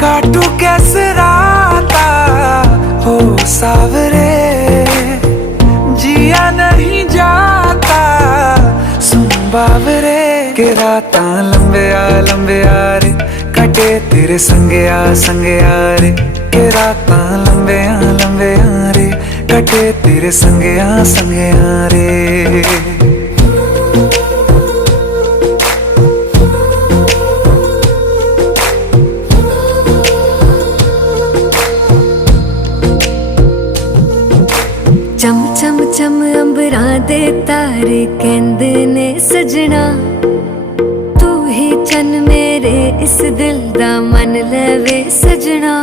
काटू कैसे राता हो सावरे, जिया नहीं जाता सुन बावरे। के राता लंबे आ रे, कटे तेरे संगे आ रे। के राता लंबे आ रे, कटे तेरे संगे आ रे। चम चम चम अंबरां दे तारे कहंदे ने सजना, तू ही चन मेरे इस दिल दा मन लवे सजना।